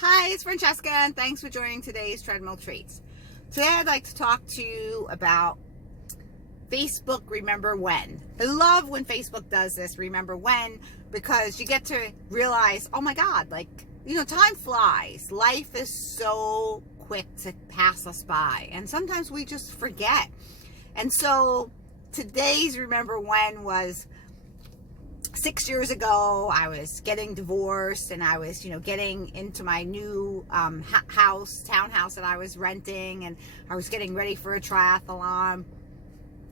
Hi, it's Francesca, and thanks for joining today's Treadmill Treats. Today I'd like to talk to you about Facebook Remember When. I love when Facebook does this, Remember When, because you get to realize, oh my God, time flies. Life is so quick to pass us by, and sometimes we just forget. And so today's Remember When was 6 years ago. I was getting divorced, and I was, getting into my new townhouse that I was renting, and I was getting ready for a triathlon.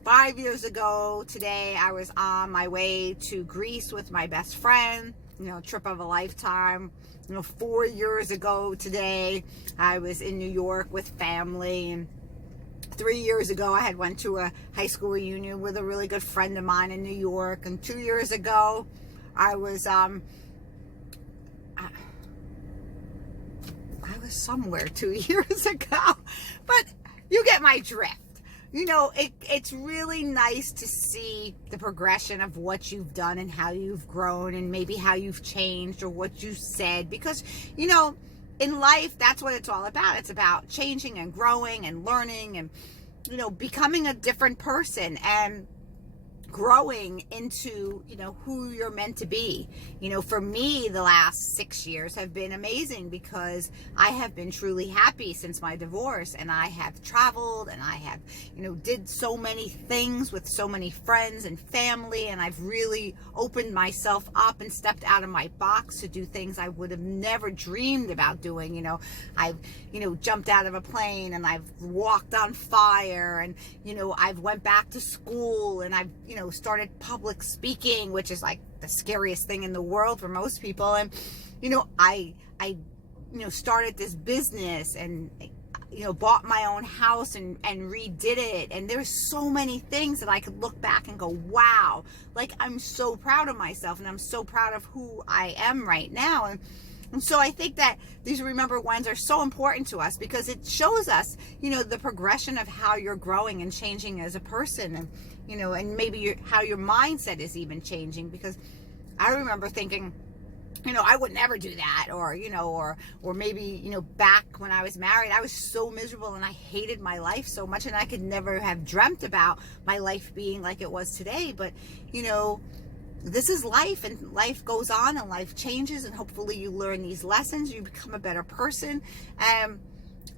5 years ago today, I was on my way to Greece with my best friend, trip of a lifetime. 4 years ago today, I was in New York with family, and 3 years ago, I had went to a high school reunion with a really good friend of mine in New York. And 2 years ago, I was somewhere 2 years ago. But you get my drift. It's really nice to see the progression of what you've done and how you've grown and maybe how you've changed or what you said. Because, in life, that's what it's all about. It's about changing and growing and learning and, becoming a different person and growing into, who you're meant to be. For me, the last 6 years have been amazing because I have been truly happy since my divorce, and I have traveled, and I have, did so many things with so many friends and family, and I've really opened myself up and stepped out of my box to do things I would have never dreamed about doing. I've, jumped out of a plane, and I've walked on fire, and, I've went back to school, and I've, started public speaking, which is like the scariest thing in the world for most people. And, I started this business and, bought my own house and redid it. And there's so many things that I could look back and go, wow, I'm so proud of myself, and I'm so proud of who I am right now. And so I think that these Remember Whens are so important to us because it shows us, the progression of how you're growing and changing as a person, and, and maybe how your mindset is even changing. Because I remember thinking, I would never do that, or maybe, back when I was married, I was so miserable and I hated my life so much, and I could never have dreamt about my life being like it was today. But, this is life, and life goes on, and life changes, and hopefully you learn these lessons, you become a better person.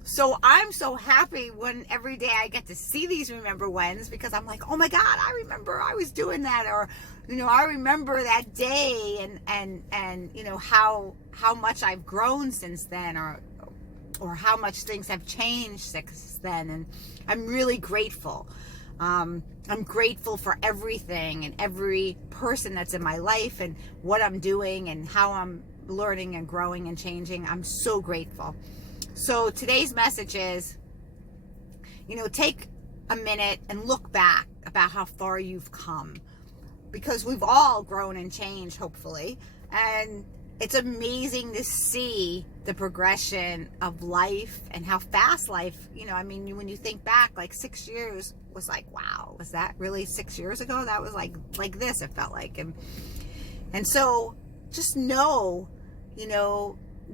So I'm so happy when every day I get to see these Remember Whens, because I'm like, oh my God, I remember I was doing that, or, I remember that day, and how much I've grown since then, or how much things have changed since then. And I'm really grateful. I'm grateful for everything and every person that's in my life and what I'm doing and how I'm learning and growing and changing. I'm so grateful. So today's message is, take a minute and look back about how far you've come, because we've all grown and changed, hopefully. And it's amazing to see the progression of life and how fast life, when you think back, 6 years was like, wow, was that really 6 years ago? That was like this, it felt like. And so just know,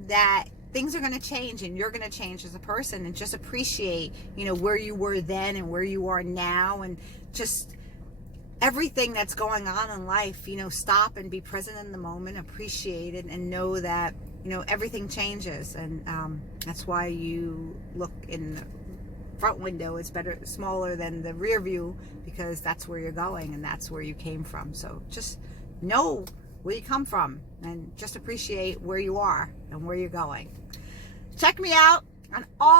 that things are going to change, and you're going to change as a person, and just appreciate, where you were then and where you are now, and just everything that's going on in life. Stop and be present in the moment, appreciate it, and know that, everything changes. And that's why you look in the front window. It's smaller than the rear view, because that's where you're going and that's where you came from. So just know where you come from, and just appreciate where you are and where you're going. Check me out on all